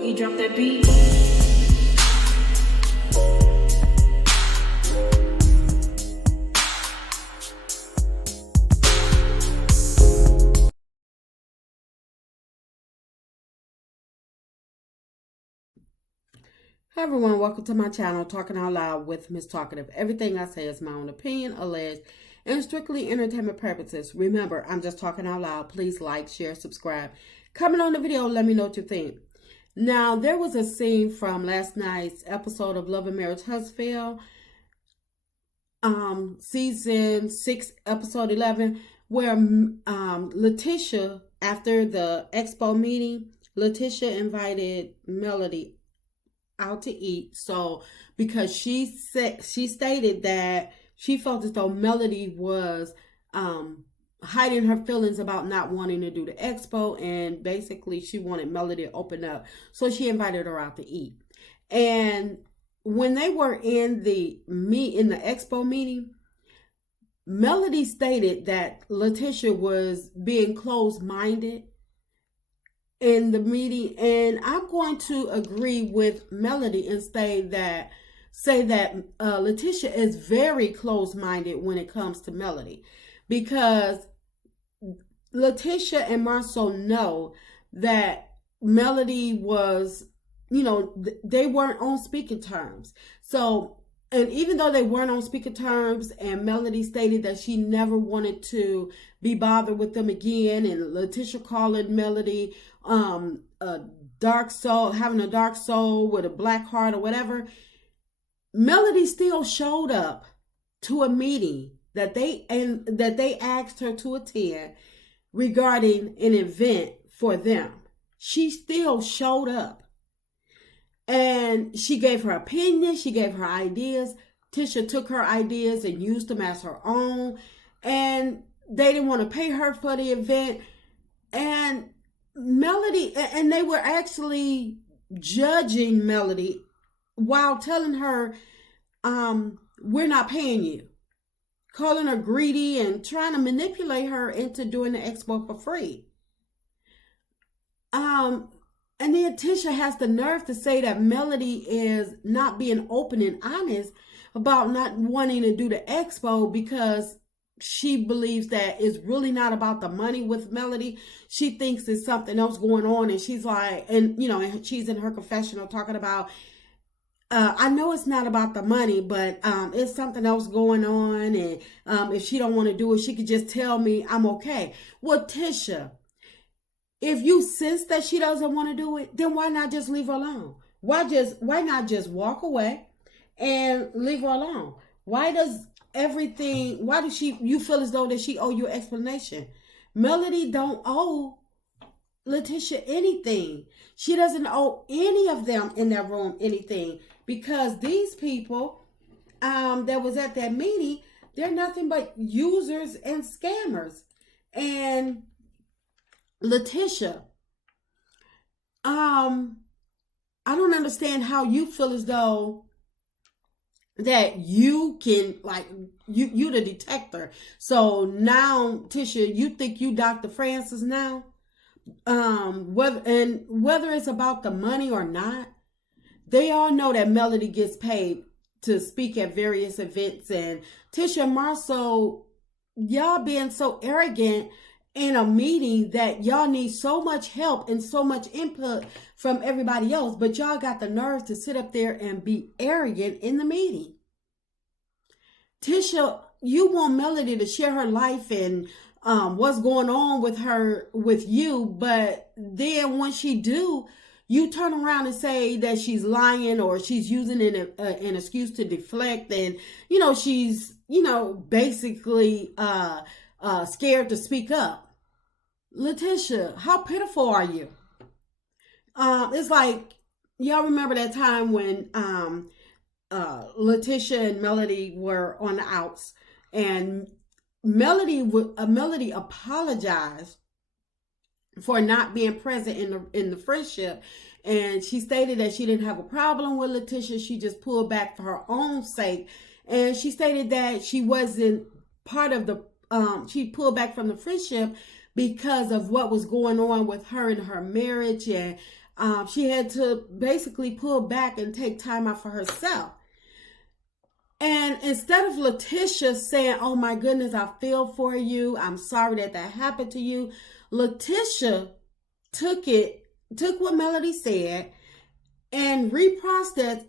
Boogie, drop that beat. Hi everyone, welcome to my channel, Talking Out Loud with Miss Talkative. Everything I say is my own opinion, alleged, and strictly entertainment purposes. Remember, I'm just talking out loud. Please like, share, subscribe. Comment on the video, let me know what you think. Now, there was a scene from last night's episode of Love and Marriage Huntsville, season 6, episode 11, where Latisha, after the expo meeting, Latisha invited Melody out to eat. So because she stated that she felt as though Melody was hiding her feelings about not wanting to do the expo, and basically she wanted Melody to open up, so she invited her out to eat. And when they were in the expo meeting, Melody stated that Latisha was being closed-minded in the meeting, and I'm going to agree with Melody and say that Latisha is very close-minded when it comes to Melody, because Latisha and Marceau know that Melody was, they weren't on speaking terms. So, and even though they weren't on speaking terms, and Melody stated that she never wanted to be bothered with them again, and Latisha calling Melody a dark soul, having a dark soul with a black heart or whatever, Melody still showed up to a meeting that they asked her to attend regarding an event for them. She still showed up. And she gave her opinion, she gave her ideas. Tisha took her ideas and used them as her own. And they didn't want to pay her for the event. And Melody, and they were actually judging Melody while telling her, we're not paying you. Calling her greedy and trying to manipulate her into doing the expo for free. And then Tisha has the nerve to say that Melody is not being open and honest about not wanting to do the expo because she believes that it's really not about the money with Melody. She thinks there's something else going on, and she's like, and she's in her confessional talking about, I know it's not about the money, but it's something else going on, and if she don't want to do it, she could just tell me I'm okay. Well, Tisha, if you sense that she doesn't want to do it, then why not just leave her alone? Why not just walk away and leave her alone? Why does you feel as though that she owe you an explanation? Melody don't owe Latisha anything. She doesn't owe any of them in that room anything, because these people that was at that meeting, they're nothing but users and scammers. And Latisha, I don't understand how you feel as though that you can, like, you the detector. So now, Tisha, you think you Dr. Francis now? Whether it's about the money or not, they all know that Melody gets paid to speak at various events. And Tisha and Marceau, y'all being so arrogant in a meeting that y'all need so much help and so much input from everybody else, but y'all got the nerve to sit up there and be arrogant in the meeting. Tisha, you want Melody to share her life and what's going on with you, but then when she do, you turn around and say that she's lying, or she's using an excuse to deflect, and she's basically scared to speak up. Latisha, how pitiful are you? It's like, y'all remember that time when Latisha and Melody were on the outs, and Melody apologized for not being present in the friendship, and she stated that she didn't have a problem with Latisha. She just pulled back for her own sake, and she stated that she wasn't part of the she pulled back from the friendship because of what was going on with her and her marriage, and She had to basically pull back and take time out for herself. And instead of Latisha saying, "Oh my goodness, I feel for you. I'm sorry that that happened to you," Latisha took what Melody said and reprocessed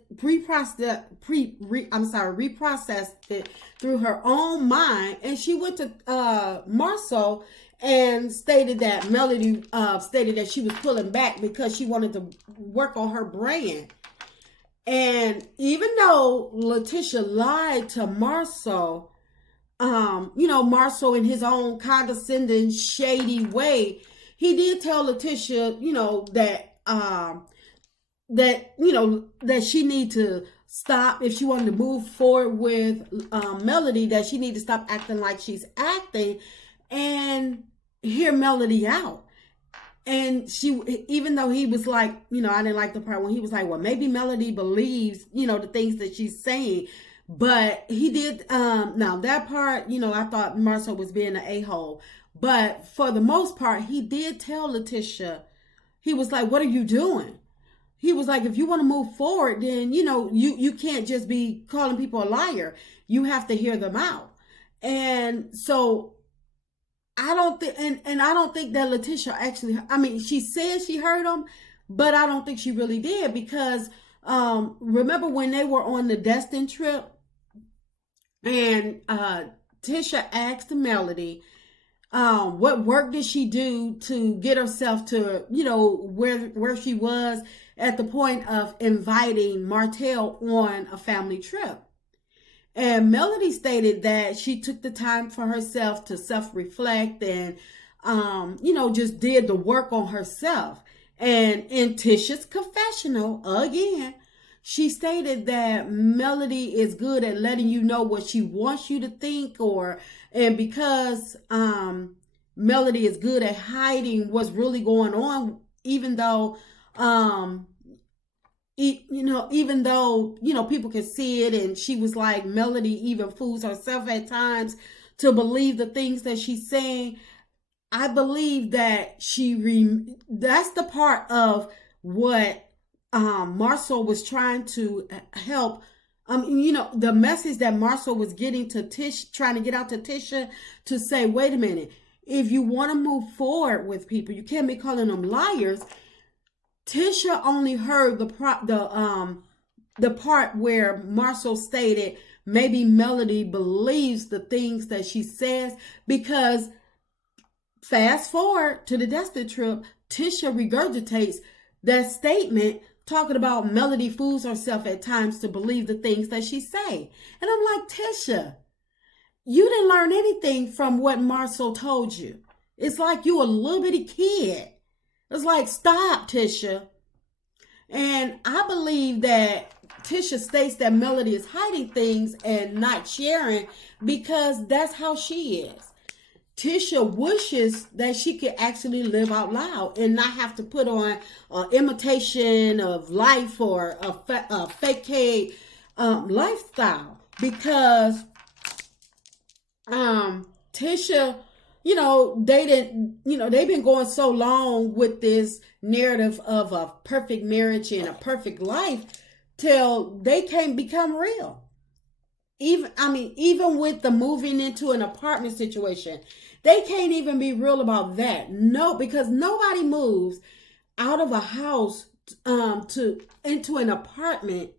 it through her own mind. And she went to Marceau and stated that Melody stated that she was pulling back because she wanted to work on her brand. And even though Latisha lied to Marceau, Marceau in his own condescending, shady way, he did tell Latisha, that she need to stop if she wanted to move forward with Melody, that she need to stop acting like she's acting and hear Melody out. And even though he was like, I didn't like the part when he was like, well, maybe Melody believes, the things that she's saying. But he did, now that part, I thought Marceau was being an a-hole. But for the most part, he did tell Latisha, he was like, what are you doing? He was like, if you want to move forward, then, you can't just be calling people a liar. You have to hear them out. And so I don't think, and I don't think that Latisha actually, she said she heard him, but I don't think she really did, because remember when they were on the Destin trip and Tisha asked Melody, what work did she do to get herself to, where she was at the point of inviting Martell on a family trip. And Melody stated that she took the time for herself to self-reflect and, just did the work on herself. And in Tisha's confessional, again, she stated that Melody is good at letting you know what she wants you to think, and because Melody is good at hiding what's really going on, even though people can see it. And she was like, Melody even fools herself at times to believe the things that she's saying. I believe that that's the part of what Marceau was trying to help. The message that Marceau was getting to trying to get out to Tisha, to say, wait a minute, if you want to move forward with people, you can't be calling them liars. Tisha only heard the part where Marceau stated maybe Melody believes the things that she says, because fast forward to the Destin trip, Tisha regurgitates that statement talking about Melody fools herself at times to believe the things that she say. And I'm like, Tisha, you didn't learn anything from what Marceau told you. It's like you a little bitty kid. It's like, stop, Tisha. And I believe that Tisha states that Melody is hiding things and not sharing because that's how she is. Tisha wishes that she could actually live out loud and not have to put on an imitation of life or a fake lifestyle, because Tisha, they've been going so long with this narrative of a perfect marriage and a perfect life till they can't become real. Even with the moving into an apartment situation, they can't even be real about that. No, because nobody moves out of a house into an apartment,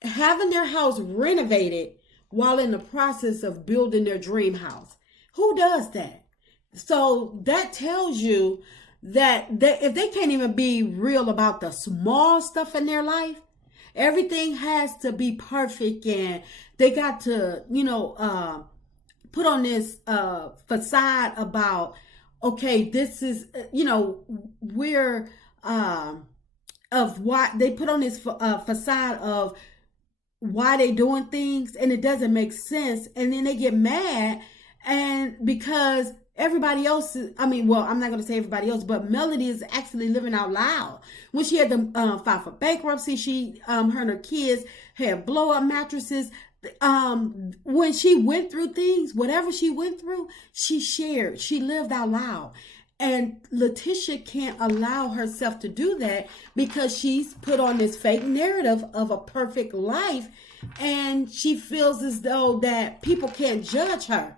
having their house renovated while in the process of building their dream house. Who does that? So that tells you that if they can't even be real about the small stuff in their life, everything has to be perfect, and they got to, put on this facade about, okay, this is, we're of why they put on this facade of why they doing things, and it doesn't make sense, and then they get mad, and because everybody else is, I'm not going to say everybody else, but Melody is actually living out loud. When she had to file for bankruptcy, her and her kids had blow-up mattresses. When she went through things, whatever she went through, she shared. She lived out loud. And Latisha can't allow herself to do that because she's put on this fake narrative of a perfect life, and she feels as though that people can't judge her.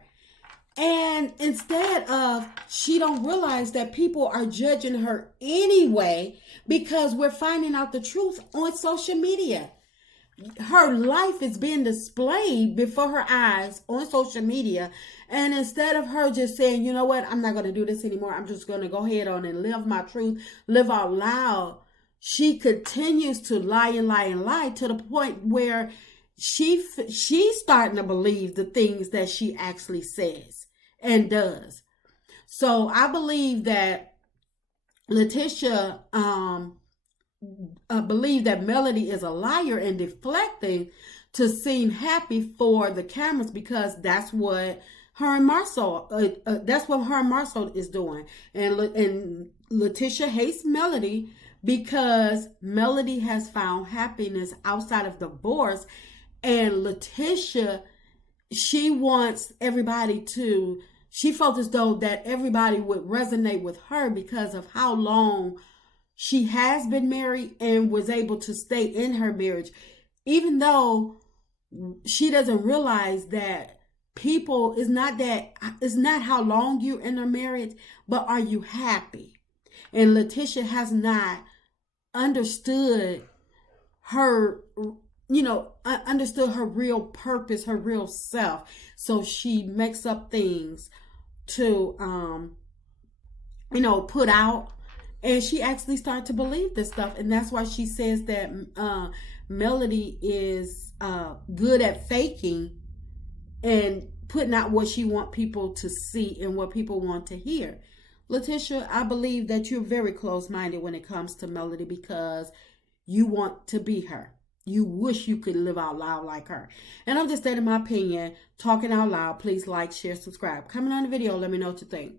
And instead of, she don't realize that people are judging her anyway because we're finding out the truth on social media. Her life is being displayed before her eyes on social media. And instead of her just saying, you know what, I'm not going to do this anymore, I'm just going to go ahead on and live my truth, live out loud, she continues to lie and lie and lie to the point where she's starting to believe the things that she actually says and does. So I believe that Latisha believe that Melody is a liar and deflecting to seem happy for the cameras, because that's what her and Marcel is doing. And Latisha hates Melody because Melody has found happiness outside of divorce, and Latisha, she wants everybody to, she felt as though that everybody would resonate with her because of how long she has been married and was able to stay in her marriage, even though she doesn't realize that people is not how long you're in a marriage, but are you happy? And Latisha has not understood her, understood her real purpose, her real self. So she makes up things to, put out. And she actually started to believe this stuff. And that's why she says that Melody is good at faking and putting out what she wants people to see and what people want to hear. Latisha, I believe that you're very close-minded when it comes to Melody because you want to be her. You wish you could live out loud like her. And I'm just stating my opinion, talking out loud. Please like, share, subscribe. Comment on the video. Let me know what you think.